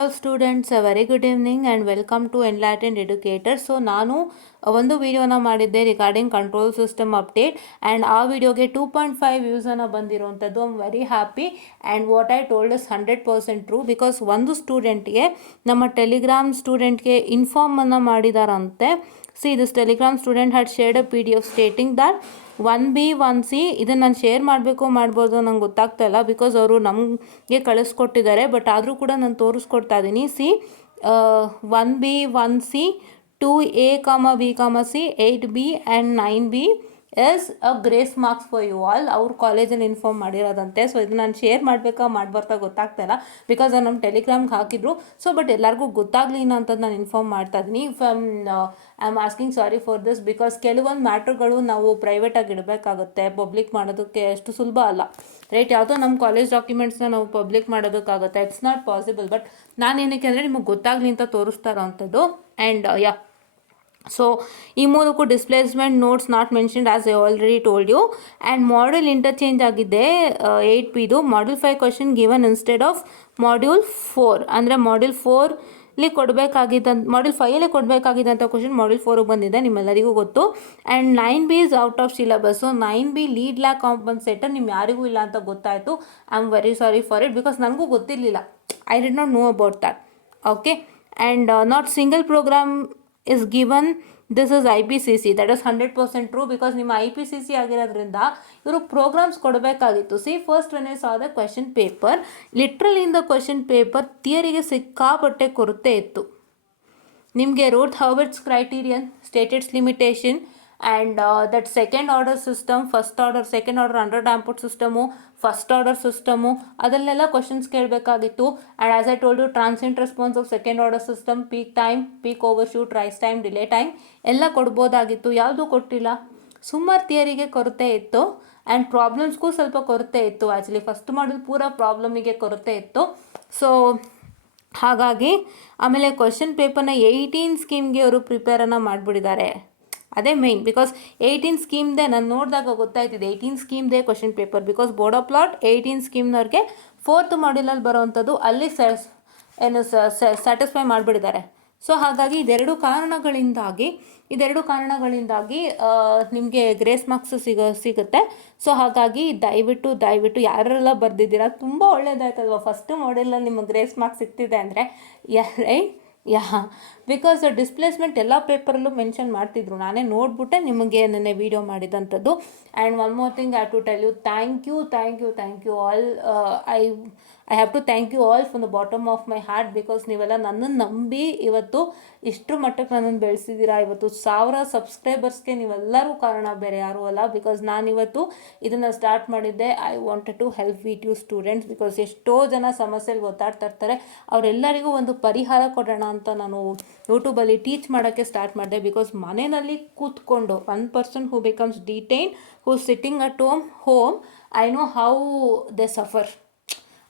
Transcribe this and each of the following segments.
Hello students, a very good evening and welcome to Enlightened Educator. So ನಾನು ಒಂದು ವಿಡಿಯೋನ ಮಾಡಿದ್ದೆ regarding control system update and ಆ ವಿಡಿಯೋಗೆ 2.5 ವ್ಯೂಸನ್ನು ಬಂದಿರುವಂಥದ್ದು. I am very happy and what I told is 100% true. Because ಒಂದು ಸ್ಟೂಡೆಂಟ್ಗೆ ನಮ್ಮ ಟೆಲಿಗ್ರಾಮ್ ಸ್ಟೂಡೆಂಟ್ಗೆ ಇನ್ಫಾರ್ಮನ್ನು ಮಾಡಿದಾರಂತೆ. See this Telegram student had shared a PDF stating that 1B 1C ಇದನ್ನು ನಾನು ಶೇರ್ ಮಾಡಬೇಕು ಮಾಡ್ಬೋದು ನಂಗೆ ಗೊತ್ತಾಗ್ತಾ ಇಲ್ಲ, ಬಿಕಾಸ್ ಅವರು ನಮಗೆ ಕಳಿಸ್ಕೊಟ್ಟಿದ್ದಾರೆ. ಬಟ್ ಆದರೂ ಕೂಡ ನಾನು ತೋರಿಸ್ಕೊಡ್ತಾ ಇದ್ದೀನಿ. C 1B 1C 2A, B, C 8B and 9B as a grace marks for you all. ಅವ್ರ ಕಾಲೇಜಲ್ಲಿ ಇನ್ಫಾರ್ಮ್ ಮಾಡಿರೋದಂತೆ. ಸೊ ಇದು ನಾನು ಶೇರ್ ಮಾಡಬೇಕಾ ಮಾಡ್ಬರ್ತಾ ಗೊತ್ತಾಗ್ತಾ ಇಲ್ಲ, ಬಿಕಾಸ್ ಅವ್ರು ನಮ್ಮ ಟೆಲಿಗ್ರಾಮ್ಗೆ ಹಾಕಿದ್ರು. ಸೊ ಬಟ್ ಎಲ್ಲರಿಗೂ ಗೊತ್ತಾಗಲಿ ಅಂತಂದು ನಾನು ಇನ್ಫಾರ್ಮ್ ಮಾಡ್ತಾ ಇದ್ದೀನಿ. I am asking sorry for this, because ಕೆಲವೊಂದು ಮ್ಯಾಟ್ರ್ಗಳು ನಾವು ಪ್ರೈವೇಟಾಗಿ ಇಡಬೇಕಾಗುತ್ತೆ. ಪಬ್ಲಿಕ್ ಮಾಡೋದಕ್ಕೆ ಅಷ್ಟು ಸುಲಭ ಅಲ್ಲ, ರೈಟ್? ಯಾವುದೋ ನಮ್ಮ ಕಾಲೇಜ್ ಡಾಕ್ಯುಮೆಂಟ್ಸ್ನ ನಾವು ಪಬ್ಲಿಕ್ ಮಾಡೋದಕ್ಕಾಗುತ್ತೆ, ಇಟ್ಸ್ ನಾಟ್ ಪಾಸಿಬಲ್. ಬಟ್ ನಾನೇನಕ್ಕೆ ಅಂದರೆ ನಿಮಗೆ ಗೊತ್ತಾಗಲಿ ಅಂತ ತೋರಿಸ್ತಾ ಇರೋವಂಥದ್ದು. ಆ್ಯಂಡ್ ಸೊ ಈ ಮೂಲಕ displacement notes not mentioned as I already told you. And module interchange ಆಗಿದೆ 8Pದು. Module 5 question given instead of module 4. ಅಂದರೆ ಮಾಡ್ಯೂಲ್ 4 ಮಾಡ್ಯೂಲ್ 5 ಕೊಡಬೇಕಾಗಿದ್ದಂಥ ಕ್ವಶನ್ ಮಾಡ್ಯೂಲ್ 4ಗೆ ಬಂದಿದೆ, ನಿಮ್ಮೆಲ್ಲರಿಗೂ ಗೊತ್ತು. And 9B is out of syllabus. So 9B lead lag compensator ನಿಮ್ಮ ಯಾರಿಗೂ ಇಲ್ಲ ಅಂತ ಗೊತ್ತಾಯಿತು. I am very sorry for it, because ನನಗೂ ಗೊತ್ತಿರಲಿಲ್ಲ. I did not know about that. Okay. And not single program is given. This is IPCC. That is 100% true, because ನಿಮ್ಮ IPCC ಆಗಿರೋದ್ರಿಂದ ಇವರು ಪ್ರೋಗ್ರಾಮ್ಸ್ ಕೊಡಬೇಕಾಗಿತ್ತು. See first when I saw the question paper, literally in the question paper ಥಿಯರಿಗೆ ಸಿಕ್ಕಾಪಟ್ಟೆ ಕೊರತೆ ಇತ್ತು. ನಿಮಗೆ Routh Hurwitz criterion, stated limitation and that second order system, first order, second order under damped system, first order system, ಅದನ್ನೆಲ್ಲ questions ಕೇಳಬೇಕಾಗಿತ್ತು. And as I told you, transient response of second order system, peak time, peak overshoot, rise time, delay time ಎಲ್ಲ ಕೊಡ್ಬೋದಾಗಿತ್ತು. ಯಾವುದೂ ಕೊಟ್ಟಿಲ್ಲ. ಸುಮಾರು ಥಿಯರಿಗೆ ಕೊರತೆ ಇತ್ತು and ಪ್ರಾಬ್ಲಮ್ಸ್ಗೂ ಸ್ವಲ್ಪ ಕೊರತೆ ಇತ್ತು. ಆ್ಯಕ್ಚುಲಿ ಫಸ್ಟ್ ಮಾಡಲ್ ಪೂರ ಪ್ರಾಬ್ಲಮಿಗೆ ಕೊರತೆ ಇತ್ತು. ಸೊ ಹಾಗಾಗಿ ಆಮೇಲೆ ಕ್ವಶನ್ ಪೇಪರ್ನ 18 ಸ್ಕೀಮ್ಗೆ ಅವರು ಪ್ರಿಪೇರನ್ನು ಮಾಡಿಬಿಟ್ಟಿದ್ದಾರೆ. ಅದೇ ಮೇಯ್ನ್, ಬಿಕಾಸ್ 18 ಸ್ಕೀಮ್ದೆ ನಾನು ನೋಡಿದಾಗ ಗೊತ್ತಾಯ್ತಿದೆ 18 ಸ್ಕೀಮ್ದೆ question paper. Because board of plot 18 ಸ್ಕೀಮ್ನವ್ರಿಗೆ 4th ಮಾಡ್ಯೂಲಲ್ಲಿ ಬರೋವಂಥದ್ದು ಅಲ್ಲಿ ಸ್ಯಾಟಿಸ್ಫೈ ಮಾಡಿಬಿಟ್ಟಿದ್ದಾರೆ. ಸೊ ಹಾಗಾಗಿ ಇದೆರಡು ಕಾರಣಗಳಿಂದಾಗಿ ನಿಮಗೆ ಗ್ರೇಸ್ ಮಾರ್ಕ್ಸ್ ಸಿಗುತ್ತೆ. ಸೊ ಹಾಗಾಗಿ ದಯವಿಟ್ಟು ಯಾರೆಲ್ಲ ಬರೆದಿದ್ದೀರಾ ತುಂಬ ಒಳ್ಳೇದಾಯ್ತಲ್ವ. ಫಸ್ಟ್ ಮಾಡ್ಯೂಲಲ್ಲಿ ನಿಮಗೆ ಗ್ರೇಸ್ ಮಾರ್ಕ್ಸ್ ಸಿಗ್ತಿದೆ ಅಂದರೆ ರೈಟ್. ಬಿಕಾಸ್ ಡಿಸ್ಪ್ಲೇಸ್ಮೆಂಟ್ ಎಲ್ಲ ಪೇಪರಲ್ಲೂ ಮೆನ್ಷನ್ ಮಾಡ್ತಿದ್ರು. ನಾನೇ ನೋಡ್ಬಿಟ್ಟೆ ನಿಮಗೆ ನೆನ್ನೆ ವೀಡಿಯೋ ಮಾಡಿದಂಥದ್ದು. And one more thing I have to tell you, thank you all. I have to thank you all from the bottom of my heart, because ನೀವೆಲ್ಲ ನನ್ನನ್ನು ನಂಬಿ ಇವತ್ತು ಇಷ್ಟರ ಮಟ್ಟಕ್ಕೆ ನನ್ನನ್ನು ಬೆಳೆಸಿದ್ದೀರಾ. ಇವತ್ತು 1000 ಸಬ್ಸ್ಕ್ರೈಬರ್ಸ್ಗೆ ನೀವೆಲ್ಲರೂ ಕಾರಣ, ಬೇರೆ ಯಾರೂ ಅಲ್ಲ. ಬಿಕಾಸ್ ನಾನಿವತ್ತು ಇದನ್ನು ಸ್ಟಾರ್ಟ್ ಮಾಡಿದ್ದೆ, I wanted to help VTU students. Because ಎಷ್ಟೋ ಜನ ಸಮಸ್ಯೆಯಲ್ಲಿ ಗೊತ್ತಾಡ್ತಾ ಇರ್ತಾರೆ, ಅವರೆಲ್ಲರಿಗೂ ಒಂದು ಪರಿಹಾರ ಕೊಡೋಣ ಅಂತ ನಾನು ಯೂಟ್ಯೂಬಲ್ಲಿ ಟೀಚ್ ಮಾಡೋಕ್ಕೆ ಸ್ಟಾರ್ಟ್ ಮಾಡಿದೆ. ಬಿಕಾಸ್ ಮನೆಯಲ್ಲಿ ಕೂತ್ಕೊಂಡು one person who becomes detain, who sitting at home, I know how they suffer.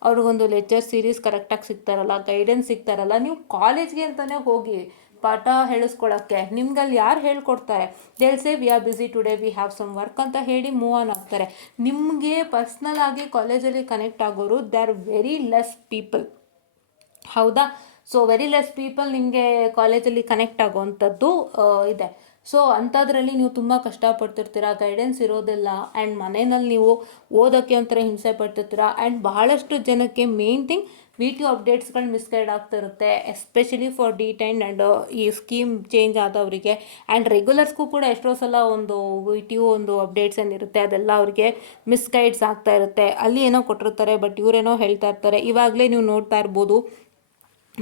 ಅವ್ರಿಗೊಂದು ಲೆಕ್ಚರ್ ಸೀರೀಸ್ ಕರೆಕ್ಟಾಗಿ ಸಿಗ್ತಾರಲ್ಲ, ಗೈಡೆನ್ಸ್ ಸಿಗ್ತಾರಲ್ಲ. ನೀವು ಕಾಲೇಜ್ಗೆ ಅಂತಲೇ ಹೋಗಿ ಪಾಠ ಹೇಳಿಸ್ಕೊಳ್ಳೋಕ್ಕೆ ನಿಮ್ಗಲ್ಲಿ ಯಾರು ಹೇಳ್ಕೊಡ್ತಾರೆ? They'll say we are busy today, we have some work ಅಂತ ಹೇಳಿ ಮೂವ್ ಆನ್ ಆಗ್ತಾರೆ. ನಿಮಗೆ ಪರ್ಸ್ನಲ್ ಆಗಿ ಕಾಲೇಜಲ್ಲಿ ಕನೆಕ್ಟ್ ಆಗೋರು they are very less people, ಹೌದಾ? ಸೊ ವೆರಿ ಲೆಸ್ ಪೀಪಲ್ ನಿಮಗೆ ಕಾಲೇಜಲ್ಲಿ ಕನೆಕ್ಟ್ ಆಗೋವಂಥದ್ದು ಇದೆ. ಸೊ ಅಂಥದ್ರಲ್ಲಿ ನೀವು ತುಂಬ ಕಷ್ಟಪಡ್ತಿರ್ತೀರ, ಗೈಡೆನ್ಸ್ ಇರೋದಿಲ್ಲ. ಆ್ಯಂಡ್ ಮನೆಯಲ್ಲಿ ನೀವು ಓದೋಕ್ಕೆ ಒಂಥರ ಹಿಂಸೆ ಪಡ್ತಿರ್ತೀರ. ಆ್ಯಂಡ್ ಬಹಳಷ್ಟು ಜನಕ್ಕೆ ಮೇನ್ ಥಿಂಗ್ VTU ಅಪ್ಡೇಟ್ಸ್ಗಳು ಮಿಸ್ಗೈಡ್ ಆಗ್ತಿರುತ್ತೆ, ಎಸ್ಪೆಷಲಿ ಫಾರ್ ಡಿಟೈನ್ಡ್ ಆ್ಯಂಡ್ ಈ ಸ್ಕೀಮ್ ಚೇಂಜ್ ಆದವರಿಗೆ. ಆ್ಯಂಡ್ ರೆಗ್ಯುಲರ್ಸ್ಗೂ ಕೂಡ ಎಷ್ಟೋ ಸಲ ಒಂದು VTU ಒಂದು ಅಪ್ಡೇಟ್ಸ್ ಏನಿರುತ್ತೆ ಅದೆಲ್ಲ ಅವರಿಗೆ ಮಿಸ್ಗೈಡ್ಸ್ ಆಗ್ತಾ ಇರುತ್ತೆ. ಅಲ್ಲಿ ಏನೋ ಕೊಟ್ಟಿರ್ತಾರೆ, ಬಟ್ ಇವರೇನೋ ಹೇಳ್ತಾ ಇರ್ತಾರೆ. ಇವಾಗಲೇ ನೀವು ನೋಡ್ತಾ ಇರ್ಬೋದು,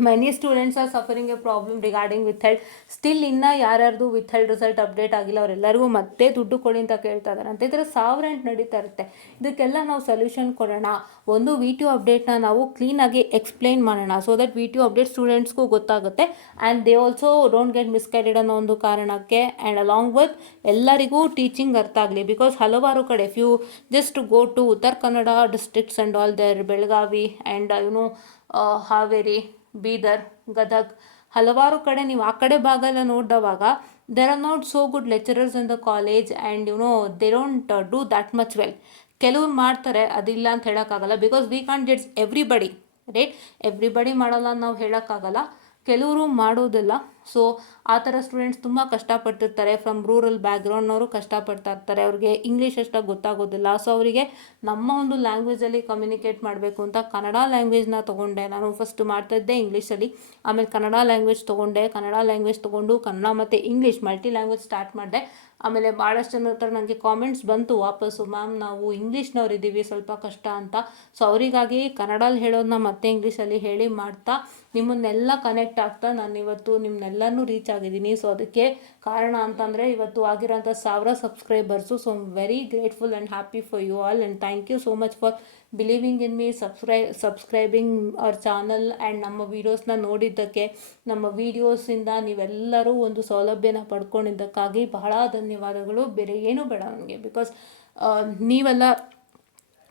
many students are suffering a problem regarding withheld. Still ಇನ್ನೂ ಯಾರ್ಯಾರ್ದು ವಿಥೆಲ್ಡ್ ರಿಸಲ್ಟ್ ಅಪ್ಡೇಟ್ ಆಗಿಲ್ಲ ಅವರೆಲ್ಲರಿಗೂ ಮತ್ತೆ ದುಡ್ಡು ಕೊಡಿ ಅಂತ ಕೇಳ್ತಾ ಇದ್ದಾರೆ ಅಂತ. ಈ ಥರ 1000 ನಡೀತಾ ಇರುತ್ತೆ. ಇದಕ್ಕೆಲ್ಲ ನಾವು ಸೊಲ್ಯೂಷನ್ ಕೊಡೋಣ. ಒಂದು VTU ಅಪ್ಡೇಟ್ನ ನಾವು ಕ್ಲೀನಾಗಿ ಎಕ್ಸ್ಪ್ಲೈನ್ ಮಾಡೋಣ, ಸೊ ದಟ್ VTU ಅಪ್ಡೇಟ್ ಸ್ಟೂಡೆಂಟ್ಸ್ಗೂ ಗೊತ್ತಾಗುತ್ತೆ and they also don't get misguided ಅನ್ನೋ ಒಂದು ಕಾರಣಕ್ಕೆ. ಆ್ಯಂಡ್ ಅಲಾಂಗ್ ವಿತ್ ಎಲ್ಲರಿಗೂ ಟೀಚಿಂಗ್ ಅರ್ಥ ಆಗಲಿ. ಬಿಕಾಸ್ ಹಲವಾರು ಕಡೆ if you just go to Uttara Kannada districts and all there, Belagavi and Haveri, Bidar, Gadag, ಹಲವಾರು ಕಡೆ ನೀವು ಆ ಕಡೆ ಭಾಗ ಎಲ್ಲ ನೋಡಿದವಾಗ there are not so good lecturers in the college and they don't do that much well. ಕೆಲವ್ರು ಮಾಡ್ತಾರೆ, ಅದಿಲ್ಲ ಅಂತ ಹೇಳೋಕ್ಕಾಗಲ್ಲ. Because we can't gets everybody right. Everybody ಮಾಡಲ್ಲ ನಾವು ಹೇಳೋಕ್ಕಾಗಲ್ಲ, ಕೆಲವರು ಮಾಡೋದಿಲ್ಲ. ಸೊ ಆ ಥರ ಸ್ಟೂಡೆಂಟ್ಸ್ ತುಂಬ ಕಷ್ಟಪಡ್ತಿರ್ತಾರೆ. ಫ್ರಮ್ ರೂರಲ್ ಬ್ಯಾಕ್ಗ್ರೌಂಡ್ನವರು ಕಷ್ಟಪಡ್ತಾ ಇರ್ತಾರೆ, ಅವ್ರಿಗೆ ಇಂಗ್ಲೀಷ್ ಅಷ್ಟಾಗಿ ಗೊತ್ತಾಗೋದಿಲ್ಲ. ಸೊ ಅವರಿಗೆ ನಮ್ಮ ಒಂದು ಲ್ಯಾಂಗ್ವೇಜಲ್ಲಿ ಕಮ್ಯುನಿಕೇಟ್ ಮಾಡಬೇಕು ಅಂತ ಕನ್ನಡ ಲ್ಯಾಂಗ್ವೇಜ್ನ ತೊಗೊಂಡೆ. ನಾನು ಫಸ್ಟ್ ಮಾಡ್ತಾಯಿದ್ದೆ ಇಂಗ್ಲೀಷಲ್ಲಿ, ಆಮೇಲೆ ಕನ್ನಡ ಲ್ಯಾಂಗ್ವೇಜ್ ತೊಗೊಂಡೆ. ಕನ್ನಡ ಲ್ಯಾಂಗ್ವೇಜ್ ತೊಗೊಂಡು ಕನ್ನಡ ಮತ್ತು ಇಂಗ್ಲೀಷ್ ಮಲ್ಟಿ ಲ್ಯಾಂಗ್ವೇಜ್ ಸ್ಟಾರ್ಟ್ ಮಾಡಿದೆ. ಆಮೇಲೆ ಭಾಳಷ್ಟು ಜನ ಹತ್ರ ನನಗೆ ಕಾಮೆಂಟ್ಸ್ ಬಂತು ವಾಪಸ್ಸು, ಮ್ಯಾಮ್ ನಾವು ಇಂಗ್ಲೀಷ್ನವ್ರು ಇದ್ದೀವಿ, ಸ್ವಲ್ಪ ಕಷ್ಟ ಅಂತ. ಸೊ ಅವರಿಗಾಗಿ ಕನ್ನಡಲ್ಲಿ ಹೇಳೋದನ್ನ ಮತ್ತೆ ಇಂಗ್ಲೀಷಲ್ಲಿ ಹೇಳಿ ಮಾಡ್ತಾ ನಿಮ್ಮನ್ನೆಲ್ಲ ಕನೆಕ್ಟ್ ಆಗ್ತಾ ನಾನು ಇವತ್ತು ನಿಮ್ಮನ್ನೆಲ್ಲನೂ ರೀಚ್ ಆಗಿದ್ದೀನಿ. ಸೊ ಅದಕ್ಕೆ ಕಾರಣ ಅಂತಂದರೆ ಇವತ್ತು ಆಗಿರೋಂಥ 1000 subscribers. So I am very grateful and happy for you all and thank you so much for believing in me, subscribing our channel and ನಮ್ಮ ವೀಡಿಯೋಸ್ನ ನೋಡಿದ್ದಕ್ಕೆ, ನಮ್ಮ ವೀಡಿಯೋಸಿಂದ ನೀವೆಲ್ಲರೂ ಒಂದು ಸೌಲಭ್ಯನ ಪಡ್ಕೊಂಡಿದ್ದಕ್ಕಾಗಿ ಬಹಳ ಧನ್ಯವಾದಗಳು. ಬೇರೆ ಏನೂ ಬೇಡ ನನಗೆ, ಬಿಕಾಸ್ ನೀವೆಲ್ಲ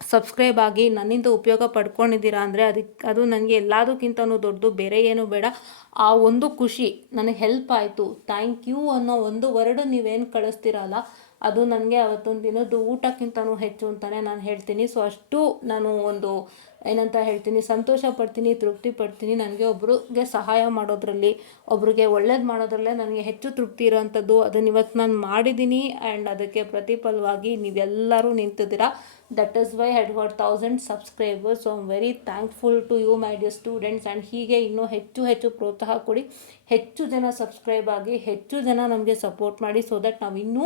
ಸಬ್ಸ್ಕ್ರೈಬ್ ಆಗಿ ನನ್ನಿಂದ ಉಪಯೋಗ ಪಡ್ಕೊಂಡಿದ್ದೀರಾ ಅಂದರೆ ಅದು ನನಗೆ ಎಲ್ಲದಕ್ಕಿಂತನೂ ದೊಡ್ಡದು, ಬೇರೆ ಏನೂ ಬೇಡ. ಆ ಒಂದು ಖುಷಿ ನನಗೆ ಹೆಲ್ಪ್ ಆಯಿತು. ಥ್ಯಾಂಕ್ ಯು ಅನ್ನೋ ಒಂದು ವರ್ಡ್ ನೀವೇನು ಕಳಿಸ್ತೀರಲ್ಲ, ಅದು ನನಗೆ ಅವತ್ತೊಂದು ದಿನದ್ದು ಊಟಕ್ಕಿಂತನೂ ಹೆಚ್ಚು ಅಂತಲೇ ನಾನು ಹೇಳ್ತೀನಿ. ಸೊ ಅಷ್ಟು ನಾನು ಒಂದು ಏನಂತ ಹೇಳ್ತೀನಿ, ಸಂತೋಷ ಪಡ್ತೀನಿ, ತೃಪ್ತಿ ಪಡ್ತೀನಿ. ನನಗೆ ಒಬ್ರಿಗೆ ಸಹಾಯ ಮಾಡೋದ್ರಲ್ಲಿ, ಒಬ್ರಿಗೆ ಒಳ್ಳೇದು ಮಾಡೋದ್ರಲ್ಲೇ ನನಗೆ ಹೆಚ್ಚು ತೃಪ್ತಿ ಇರೋವಂಥದ್ದು. ಅದನ್ನು ಇವತ್ತು ನಾನು ಮಾಡಿದ್ದೀನಿ ಆ್ಯಂಡ್ ಅದಕ್ಕೆ ಪ್ರತಿಫಲವಾಗಿ ನೀವೆಲ್ಲರೂ ನಿಂತಿದ್ದೀರಾ. That is why I got 1000 subscribers. So I am very thankful to you my dear students. And ಹೀಗೆ ಇನ್ನೂ ಹೆಚ್ಚು ಪ್ರೋತ್ಸಾಹ ಕೊಡಿ, ಹೆಚ್ಚು ಜನ ಸಬ್ಸ್ಕ್ರೈಬ್ ಆಗಿ, ಹೆಚ್ಚು ಜನ ನಮಗೆ ಸಪೋರ್ಟ್ ಮಾಡಿ, ಸೊ ದಟ್ ನಾವು ಇನ್ನೂ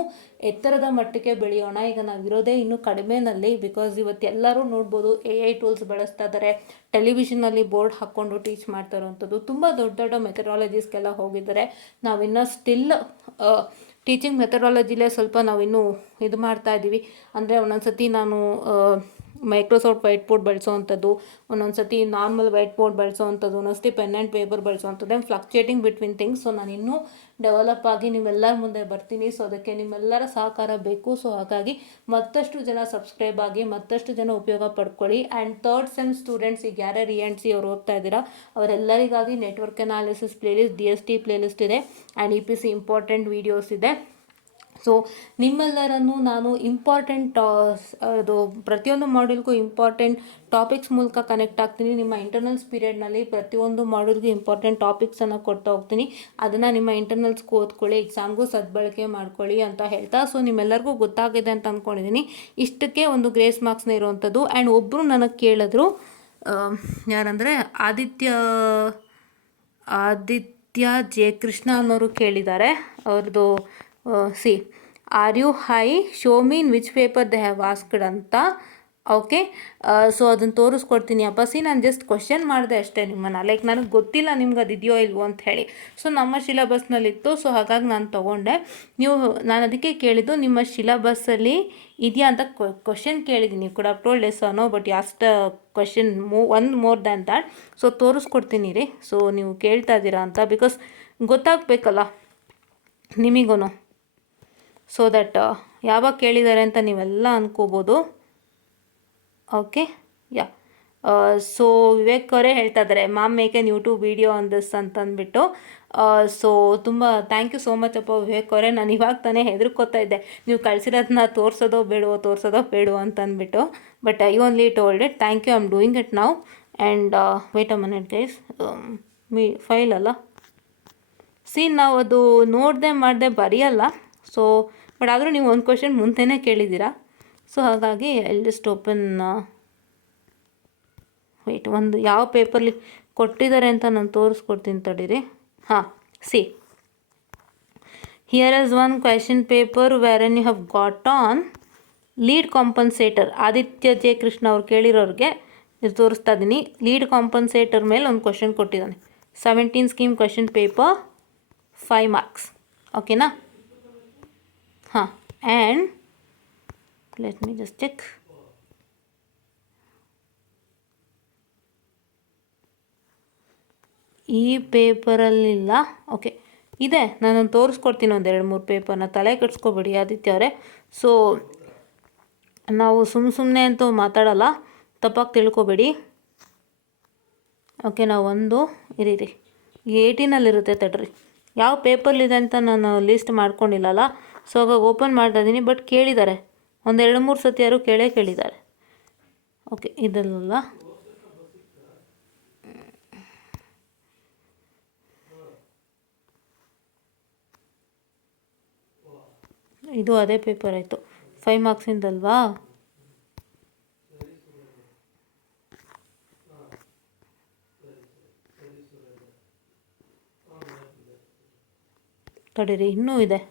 ಎತ್ತರದ ಮಟ್ಟಕ್ಕೆ ಬೆಳೆಯೋಣ. ಈಗ ನಾವಿರೋದೇ ಇನ್ನೂ ಕಡಿಮೆನಲ್ಲಿ, ಬಿಕಾಸ್ ಇವತ್ತು ಎಲ್ಲರೂ ನೋಡ್ಬೋದು AI ಟೂಲ್ಸ್ ಬಳಸ್ತಾ ಇದ್ದಾರೆ, ಟೆಲಿವಿಷನಲ್ಲಿ ಬೋರ್ಡ್ ಹಾಕ್ಕೊಂಡು ಟೀಚ್ ಮಾಡ್ತಾ ಇರೋವಂಥದ್ದು, ತುಂಬ ದೊಡ್ಡ ಮೆಥಡಾಲಜೀಸ್ಗೆಲ್ಲ ಹೋಗಿದ್ದಾರೆ. ನಾವಿನ್ನೂ ಸ್ಟಿಲ್ ಟೀಚಿಂಗ್ ಮೆಥಡಾಲಜಿಲೇ ಸ್ವಲ್ಪ ನಾವಿನ್ನೂ ಇದು ಮಾಡ್ತಾ ಇದ್ದೀವಿ. ಅಂದರೆ ಒಂದೊಂದು ಸತಿ ನಾನು ಮೈಕ್ರೋಸಾಫ್ಟ್ ವೈಟ್ ಬೋರ್ಡ್ ಬಳಸೋವಂಥದ್ದು, ಒಂದೊಂದು ಸತಿ ನಾರ್ಮಲ್ ವೈಟ್ ಬೋರ್ಡ್ ಬಳಸೋವಂಥದ್ದು, ಒಂದೊಂದು ಸತಿ ಪೆನ್ ಆ್ಯಂಡ್ ಪೇಪರ್ ಬಳಸೋವಂಥದ್ದು, ಫ್ಲಕ್ಚುಯೇಟಿಂಗ್ ಬಿಟ್ವೀನ್ ಥಿಂಗ್ಸ್. ಸೊ ನಾನು ಇನ್ನೂ ಡೆವಲಪ್ ಆಗಿ ನಿಮ್ಮೆಲ್ಲರ ಮುಂದೆ ಬರ್ತೀನಿ. ಸೊ ಅದಕ್ಕೆ ನಿಮ್ಮೆಲ್ಲರ ಸಹಕಾರ ಬೇಕು. ಸೊ ಹಾಗಾಗಿ ಮತ್ತಷ್ಟು ಜನ ಸಬ್ಸ್ಕ್ರೈಬ್ ಆಗಿ, ಮತ್ತಷ್ಟು ಜನ ಉಪಯೋಗ ಪಡ್ಕೊಳ್ಳಿ. ಆ್ಯಂಡ್ 3rd ಸೆಮ್ ಸ್ಟೂಡೆಂಟ್ಸ್ ಈಗ ಯಾರ್ಯಾರು ENC ಅವ್ರು ಓದ್ತಾ ಇದ್ದೀರಾ, ಅವರೆಲ್ಲರಿಗಾಗಿ network analysis playlist, DST playlist ಇದೆ ಆ್ಯಂಡ್ EPC ಇಂಪಾರ್ಟೆಂಟ್ ವೀಡಿಯೋಸ್ ಇದೆ. ಸೊ ನಿಮ್ಮೆಲ್ಲರನ್ನು ನಾನು ಇಂಪಾರ್ಟೆಂಟ್ ಅದು ಪ್ರತಿಯೊಂದು ಮಾಡ್ಯೂಲ್ಗೂ ಇಂಪಾರ್ಟೆಂಟ್ ಟಾಪಿಕ್ಸ್ ಮೂಲಕ ಕನೆಕ್ಟ್ ಆಗ್ತೀನಿ. ನಿಮ್ಮ ಇಂಟರ್ನಲ್ಸ್ ಪೀರಿಯಡ್ನಲ್ಲಿ ಪ್ರತಿಯೊಂದು ಮಾಡ್ಯೂಲ್ಗೂ ಇಂಪಾರ್ಟೆಂಟ್ ಟಾಪಿಕ್ಸನ್ನು ಕೊಡ್ತಾ ಹೋಗ್ತೀನಿ. ಅದನ್ನು ನಿಮ್ಮ ಇಂಟರ್ನಲ್ಸ್ಗೂ ಓದ್ಕೊಳ್ಳಿ, ಎಕ್ಸಾಮ್ಗೂ ಸದ್ಬಳಕೆ ಮಾಡ್ಕೊಳ್ಳಿ ಅಂತ ಹೇಳ್ತಾ, ಸೊ ನಿಮ್ಮೆಲ್ಲರಿಗೂ ಗೊತ್ತಾಗಿದೆ ಅಂತ ಅಂದ್ಕೊಂಡಿದ್ದೀನಿ. ಇಷ್ಟಕ್ಕೆ ಒಂದು ಗ್ರೇಸ್ ಮಾರ್ಕ್ಸ್ನ ಇರುವಂಥದ್ದು. ಆ್ಯಂಡ್ ಒಬ್ಬರು ನನಗೆ ಕೇಳಿದ್ರು, ಯಾರಂದರೆ ಆದಿತ್ಯ ಜೆ ಕೃಷ್ಣ ಅನ್ನೋರು ಕೇಳಿದ್ದಾರೆ. ಅವ್ರದ್ದು are you high show mean which paper they have asked ಅಂತ. ಓಕೆ, ಸೊ ಅದನ್ನು ತೋರಿಸ್ಕೊಡ್ತೀನಿ ಅಪ್ಪ. ನಾನು ಜಸ್ಟ್ ಕ್ವಶನ್ ಮಾಡಿದೆ ಅಷ್ಟೇ ನಿಮ್ಮನ್ನು, ಲೈಕ್ ನನಗೆ ಗೊತ್ತಿಲ್ಲ ನಿಮ್ಗೆ ಅದು ಇದೆಯೋ ಇಲ್ವೋ ಅಂತ ಹೇಳಿ. ಸೊ ನಮ್ಮ ಸಿಲೆಬಸ್ನಲ್ಲಿತ್ತು, ಸೊ ಹಾಗಾಗಿ ನಾನು ತೊಗೊಂಡೆ. ನಾನು ಅದಕ್ಕೆ ಕೇಳಿದ್ದು ನಿಮ್ಮ ಸಿಲೆಬಸ್ಸಲ್ಲಿ ಇದೆಯಾ ಅಂತ ಕ್ವಶನ್ ಕೇಳಿದ್ದೀನಿ. ಕೂಡ told as no, but last question one more than that. So ತೋರಿಸ್ಕೊಡ್ತೀನಿ ರೀ. ಸೊ ನೀವು ಕೇಳ್ತಾ ಇದ್ದೀರಾ ಅಂತ, ಬಿಕಾಸ್ ಗೊತ್ತಾಗಬೇಕಲ್ಲ ನಿಮಗೂ, ಸೊ ದಟ್ ಯಾವಾಗ ಕೇಳಿದ್ದಾರೆ ಅಂತ ನೀವೆಲ್ಲ ಅಂದ್ಕೋಬೋದು. ಓಕೆ, ಯಾ. ಸೊ ವಿವೇಕ್ ಅವರೇ ಹೇಳ್ತಾ ಇದ್ದಾರೆ, ma'am make N YouTube video on this ಅಂತಂದ್ಬಿಟ್ಟು. ಸೊ ತುಂಬ ಥ್ಯಾಂಕ್ ಯು ಸೋ ಮಚ್ ಅಪ್ಪ ವಿವೇಕ್ ಅವರೇ. ನಾನು ಇವಾಗ ತಾನೇ ಹೆದರ್ಕೋತಾ ಇದ್ದೆ, ನೀವು ಕಳಿಸಿರೋದನ್ನ ತೋರಿಸೋದೋ ಬೇಡವೋ ಅಂತಂದ್ಬಿಟ್ಟು. But I only told it. Thank you, I am doing it now. And wait a minute guys, file ಅಲ್ಲ, ನಾವು ಅದು ಮಾಡಿದೆ ಬರೆಯಲ್ಲ. ಸೊ ಬಟ್ ಆದರೂ ನೀವು ಒಂದು ಕ್ವಶನ್ ಮುಂದೆನೇ ಕೇಳಿದ್ದೀರಾ. ಸೊ ಹಾಗಾಗಿ ಜಸ್ಟ್ ಓಪನ್ ವೆಯ್ಟ್, ಒಂದು ಯಾವ ಪೇಪರ್ಲಿ ಕೊಟ್ಟಿದ್ದಾರೆ ಅಂತ ನಾನು ತೋರಿಸ್ಕೊಡ್ತೀನಿ ತಡೀರಿ. ಹಾಂ, here is one question paper wherein you have got on lead compensator. Aditya J Krishna ಅವ್ರು ಕೇಳಿರೋರಿಗೆ ಇದು ತೋರಿಸ್ತಾ ಇದ್ದೀನಿ. ಲೀಡ್ ಕಾಂಪನ್ಸೇಟರ್ ಮೇಲೆ ಒಂದು ಕ್ವಶನ್ ಕೊಟ್ಟಿದ್ದಾನೆ. 17 ಸ್ಕೀಮ್ ಕ್ವಶನ್ ಪೇಪರ್, 5 ಮಾರ್ಕ್ಸ್. ಓಕೆನಾ? ಹಾಂ, and let me just check. ಈ ಪೇಪರಲ್ಲಿಲ್ಲ. ಓಕೆ, ಇದೆ, ನಾನು ತೋರಿಸ್ಕೊಡ್ತೀನಿ ಒಂದು 2-3 ಪೇಪರ್ನ, ತಲೆ ಕೆಡಿಸ್ಕೊಬೇಡಿ ಆದಿತ್ಯ ಅವರೇ. ಸೊ ನಾವು ಸುಮ್ಮನೆ ಅಂತೂ ಮಾತಾಡಲ್ಲ, ತಪ್ಪಾಗಿ ತಿಳ್ಕೊಬೇಡಿ. ಓಕೆ, ನಾವು ಒಂದು ಇರೀರಿ 18ನಲ್ಲಿರುತ್ತೆ ತಡ್ರಿ. ಯಾವ ಪೇಪರ್ಲಿದೆ ಅಂತ ನಾನು ಲಿಸ್ಟ್ ಮಾಡ್ಕೊಂಡಿಲ್ಲಲ್ಲ, ಸೊ ಹಾಗಾಗಿ ಓಪನ್ ಮಾಡ್ತಾ ಇದ್ದೀನಿ. ಬಟ್ ಕೇಳಿದ್ದಾರೆ, ಒಂದು 2-3 ಸತಿ ಯಾರು ಕೇಳಿದ್ದಾರೆ. ಓಕೆ, ಇದಲ್ಲ, ಇದು ಅದೇ ಪೇಪರ್ ಆಯಿತು, 5 ಮಾರ್ಕ್ಸಿಂದಲ್ವಾ? ತಡೀರಿ, ಇನ್ನೂ ಇದೆ.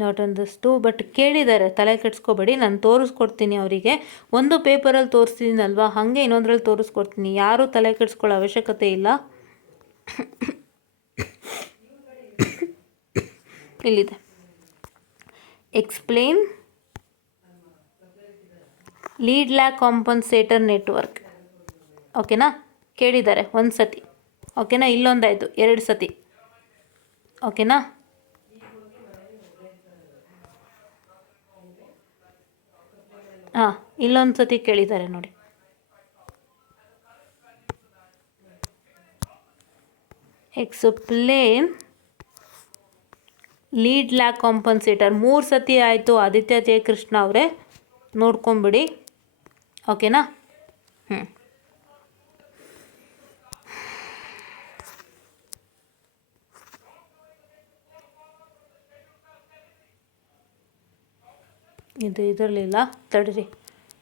Not on this too, but ಕೇಳಿದ್ದಾರೆ, ತಲೆ ಕೆಡಿಸ್ಕೋಬೇಡಿ, ನಾನು ತೋರಿಸ್ಕೊಡ್ತೀನಿ ಅವರಿಗೆ. ಒಂದು ಪೇಪರಲ್ಲಿ ತೋರಿಸ್ತೀನಲ್ವಾ, ಹಾಗೆ ಇನ್ನೊಂದರಲ್ಲಿ ತೋರಿಸ್ಕೊಡ್ತೀನಿ, ಯಾರೂ ತಲೆ ಕೆಡಿಸ್ಕೊಳ್ಳೋ ಅವಶ್ಯಕತೆ ಇಲ್ಲ. ಇಲ್ಲಿದೆ, ಎಕ್ಸ್ಪ್ಲೇನ್ ಲೀಡ್ ಲ್ಯಾಗ್ ಕಾಂಪನ್ಸೇಟರ್ ನೆಟ್ವರ್ಕ್. ಓಕೆನಾ, ಕೇಳಿದ್ದಾರೆ ಒಂದು ಸತಿ. ಓಕೆನಾ, ಇಲ್ಲೊಂದಾಯಿತು 2 ಸತಿ. ಓಕೆನಾ, ಹಾಂ, ಇಲ್ಲೊಂದು ಸತಿ ಕೇಳಿದ್ದಾರೆ ನೋಡಿ. ಎಕ್ಸ್ಪ್ಲೇನ್ ಲೀಡ್ ಲ್ಯಾಗ್ ಕಾಂಪನ್ಸೇಟರ್ 3 ಸತಿ ಆಯಿತು ಆದಿತ್ಯ ಜಯಕೃಷ್ಣ ಅವರೇ, ನೋಡ್ಕೊಂಬಿಡಿ. ಓಕೆನಾ, ಇದು ಇದರಲ್ಲಿಲ್ಲ, ತಡೀರಿ,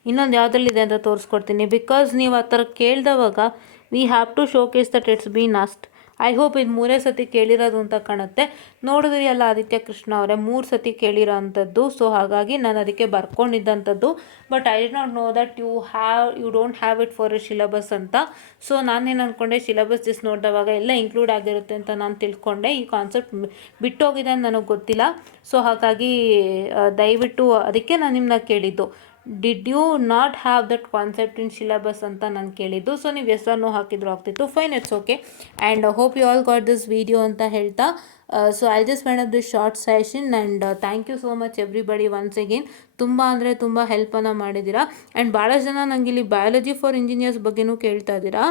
ಇನ್ನೊಂದು ಯಾವುದ್ರಲ್ಲಿದೆ ಅಂತ ತೋರಿಸ್ಕೊಡ್ತೀನಿ. ಬಿಕಾಸ್ ನೀವು ಆ ಥರ ಕೇಳಿದವಾಗ we have to showcase that it's been asked. I hope ಇದು 3 ಸತಿ ಕೇಳಿರೋದು ಅಂತ ಕಾಣುತ್ತೆ. ನೋಡಿದ್ರಿ ಅಲ್ಲ ಆದಿತ್ಯ ಕೃಷ್ಣ ಅವರೇ, 3 ಸತಿ ಕೇಳಿರೋ ಅಂಥದ್ದು. ಸೊ ಹಾಗಾಗಿ ನಾನು ಅದಕ್ಕೆ ಬರ್ಕೊಂಡಿದ್ದಂಥದ್ದು. But I did not know that you don't have it for a syllabus ಅಂತ. ಸೊ ನಾನೇನು ಅಂದ್ಕೊಂಡೆ, ಸಿಲಬಸ್ ಜಸ್ಟ್ ನೋಡಿದವಾಗ ಎಲ್ಲ ಇನ್ಕ್ಲೂಡ್ ಆಗಿರುತ್ತೆ ಅಂತ ನಾನು ತಿಳ್ಕೊಂಡೆ. ಈ ಕಾನ್ಸೆಪ್ಟ್ ಬಿಟ್ಟೋಗಿದೆ ಅಂತ ನನಗೆ ಗೊತ್ತಿಲ್ಲ. ಸೊ ಹಾಗಾಗಿ ದಯವಿಟ್ಟು ಅದಕ್ಕೆ ನಾನು ನಿಮ್ಮನ್ನ ಕೇಳಿದ್ದು, did you not have that concept in syllabus ಅಂತ ನಾನು ಕೇಳಿದ್ದು. ಸೊ ನೀವು ಎಸ್ ಆರ್ ನೋ ಹಾಕಿದ್ರು ಆಗ್ತಿತ್ತು. Fine, it's okay. And hope you all got this video ಅಂತ ಹೇಳ್ತಾ, so I just find up this short session. And thank you so much everybody once again. ತುಂಬ ಅಂದರೆ ತುಂಬ ಹೆಲ್ಪನ್ನು ಮಾಡಿದ್ದೀರಾ. ಆ್ಯಂಡ್ ಭಾಳಷ್ಟು ಜನ ನನಗೆ ಇಲ್ಲಿ ಬಯಾಲಜಿ ಫಾರ್ ಇಂಜಿನಿಯರ್ಸ್ ಬಗ್ಗೆನೂ ಕೇಳ್ತಾ ಇದ್ದೀರಾ.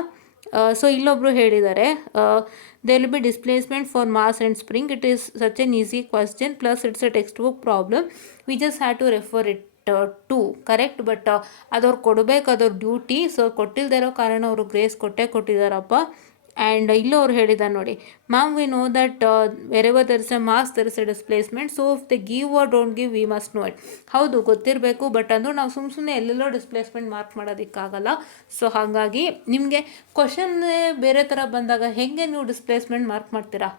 ಸೊ ಇಲ್ಲೊಬ್ಬರು ಹೇಳಿದ್ದಾರೆ, there will be displacement for mass and spring. It is such an easy question, plus it's a textbook problem. We just had to refer it to, correct. But ಅದವ್ರು ಕೊಡಬೇಕು, ಅದವ್ರ duty. So ಕೊಟ್ಟಿಲ್ಲದೆ ಇರೋ ಕಾರಣ ಅವರು grace ಕೊಟ್ಟಿದ್ದಾರಪ್ಪ. And ಇಲ್ಲೂ ಅವ್ರು ಹೇಳಿದ್ದಾರೆ ನೋಡಿ, ma'am we know that wherever there is a mass there is a displacement, so if they give or don't give we must know it. ಹೌದು, ಗೊತ್ತಿರಬೇಕು. ಬಟ್ ಅಂದರೂ ನಾವು ಸುಮ್ಮನೆ ಎಲ್ಲೆಲ್ಲೋ ಡಿಸ್ಪ್ಲೇಸ್ಮೆಂಟ್ ಮಾರ್ಕ್ ಮಾಡೋದಕ್ಕಾಗಲ್ಲ. ಸೊ ಹಾಗಾಗಿ ನಿಮಗೆ ಕ್ವಶನ್ನೇ ಬೇರೆ ಥರ ಬಂದಾಗ ಹೇಗೆ ನೀವು ಡಿಸ್ಪ್ಲೇಸ್ಮೆಂಟ್ ಮಾರ್ಕ್ ಮಾಡ್ತೀರಾ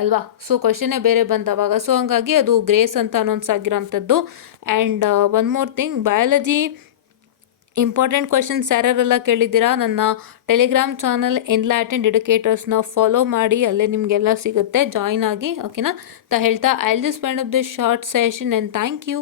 ಅಲ್ವಾ? ಸೊ ಕ್ವಶನೇ ಬೇರೆ ಬಂದವಾಗ. ಸೊ ಹಂಗಾಗಿ ಅದು ಗ್ರೇಸ್ ಅಂತ ಅನೌನ್ಸ್ ಆಗಿರೋಂಥದ್ದು. And one more thing, biology important questions ಯಾರ್ಯಾರೆಲ್ಲ ಕೇಳಿದ್ದೀರಾ, ನನ್ನ ಟೆಲಿಗ್ರಾಮ್ ಚಾನಲ್ ಎನ್ಲೈಟೆಂಡ್ ಎಡ್ಯುಕೇಟರ್ಸ್ನ ಫಾಲೋ ಮಾಡಿ, ಅಲ್ಲೇ ನಿಮಗೆಲ್ಲ ಸಿಗುತ್ತೆ, ಜಾಯ್ನ್ ಆಗಿ. ಓಕೆನಾ ಅಂತ ಹೇಳ್ತಾ, I will just find up this short session and thank you.